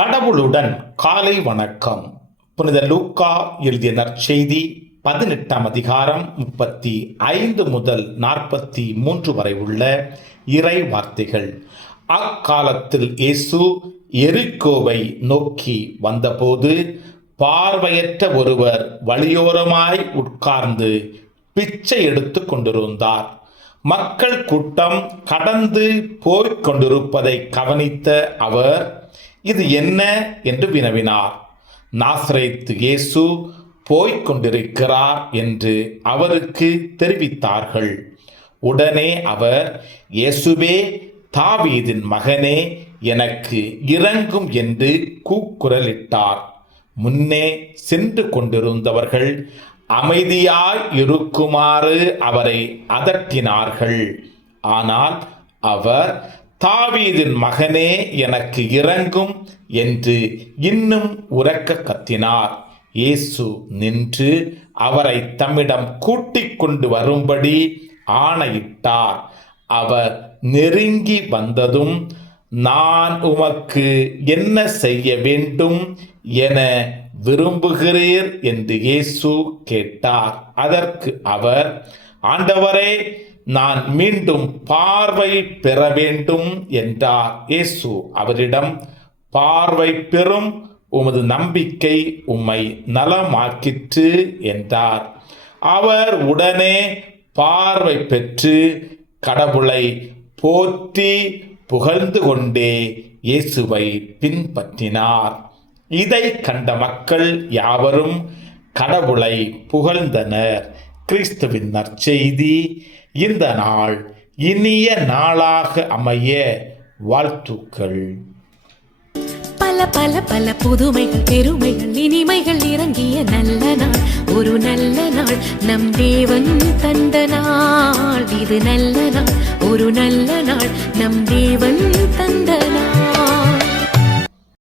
கடவுளுடன் காலை வணக்கம். புனித லூக்கா எழுதிய நற்செய்தி 18ஆம் அதிகாரம் 35 முதல் 43 வரை உள்ள இறை வார்த்தைகள். அக்காலத்தில் இயேசு எரிகோவை நோக்கி வந்தபோது பார்வையற்ற ஒருவர் வழியோரமாய் உட்கார்ந்து பிச்சை எடுத்து கொண்டிருந்தார். மக்கள் கூட்டம் கடந்து போய்க் கொண்டிருப்பதை கவனித்த அவர், இது என்ன என்று வினவினார். நாசரேத்து இயேசு போய்க் கொண்டிருக்கிறார் என்று அவருக்கு தெரிவித்தார்கள். உடனே அவர், இயேசுவே, தாவீதின் மகனே, எனக்கு இரங்கும் என்று கூக்குரலிட்டார். முன்னே சென்று கொண்டிருந்தவர்கள் அமைதியாய் இருக்குமாறு அவரை அதட்டினார்கள். ஆனால் அவர், தாவீதின் மகனே, எனக்கு இரங்கும் என்று இன்னும் உரக்க கத்தினார். இயேசு நின்று அவரை தம்மிடம் கூட்டிக் கொண்டு வரும்படி ஆணையிட்டார். அவர் நெருங்கி வந்ததும், நான் உமக்கு என்ன செய்ய வேண்டும் என விரும்புகிறீர் என்று இயேசு கேட்டார். அதற்கு அவர், ஆண்டவரே, நான் மீண்டும் பார்வை பெற வேண்டும் என்றார். இயேசு அவரிடம், பார்வை பெறும், உமது நம்பிக்கை உம்மை நலமாக்கிற்று என்றார். அவர் உடனே பார்வை பெற்று கடவுளை போற்றி புகழ்ந்து கொண்டே இயேசுவை பின்பற்றினார். இதை கண்ட மக்கள் யாவரும் கடவுளை புகழ்ந்தனர். கிறிஸ்துவின் நற்செய்தி. இந்த நாள் இனிய நாளாக அமைய வாழ்த்துக்கள். பல பல பல புதுமைகள், பெருமைகள், இனிமைகள் இறங்கிய நல்ல நாள், ஒரு நல்ல நாள், நம் தேவன் தந்த நாள். இது நல்ல நாள், ஒரு நல்ல நாள், நம் தேவன்